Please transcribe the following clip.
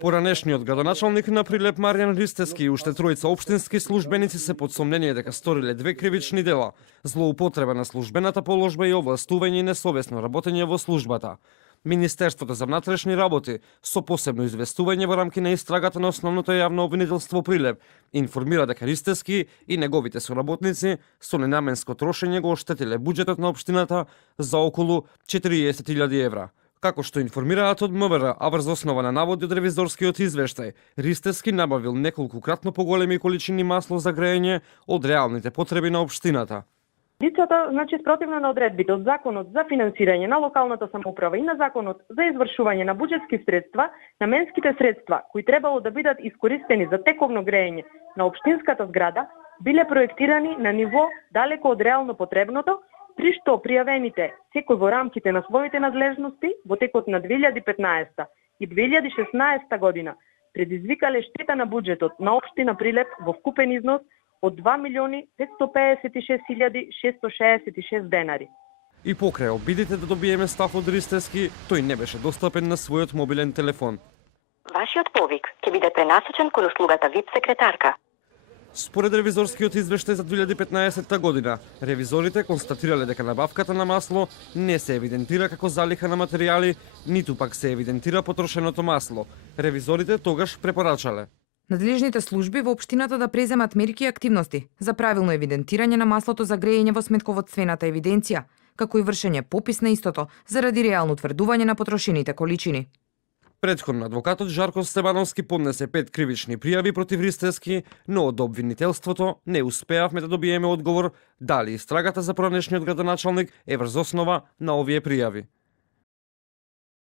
Поранешниот градоначалник на Прилеп Маријан Ристевски и уште тројца општински службеници се под сомнение дека сториле две кривични дела: злоупотреба на службената положба и овластување и несовесно работење во службата. Министерството за внатрешни работи, со посебно известување во рамки на истрагата на основното јавно обвинителство Прилеп, информира дека Ристевски и неговите соработници со ненаменско трошење го оштетиле буџетот на општината за околу 40.000 евра. Како што информираат од МВР, а врз основа на наводи од ревизорскиот извештај, Ристевски набавил неколкукратно поголеми количини масло за грејење од реалните потреби на општината. Лицата, спротивно на одредбите од Законот за финансирање на локалната самоуправа и на Законот за извршување на буџетски средства, наменските средства кои требало да бидат искористени за тековно грејење на општинската зграда, биле проектирани на ниво далеко од реално потребното, при што пријавените секој во рамките на своите надлежности во текот на 2015 и 2016 година предизвикале штета на буџетот на општина Прилеп во вкупен износ од 2.556.666 денари. И покрај обидите да добиеме став од Ристевски, тој не беше достапен на својот мобилен телефон. Вашиот повик ќе биде пренасочен кон услугата ВИП секретарка. Според ревизорскиот извештај за 2015 година, ревизорите констатирале дека набавката на масло не се евидентира како залиха на материјали, ниту пак се евидентира потрошеното масло. Ревизорите тогаш препорачале надлежните служби во општината да преземат мерки и активности за правилно евидентирање на маслото за грејење во сметководствената евиденција, како и вршење попис на истото заради реално утврдување на потрошените количини. Претходно адвокатот Жарко Стебановски поднесе 5 кривични пријави против Ристевски, но од обвинителството не успеавме да добиеме одговор дали истрагата за поранешниот градоначалник е врз основа на овие пријави.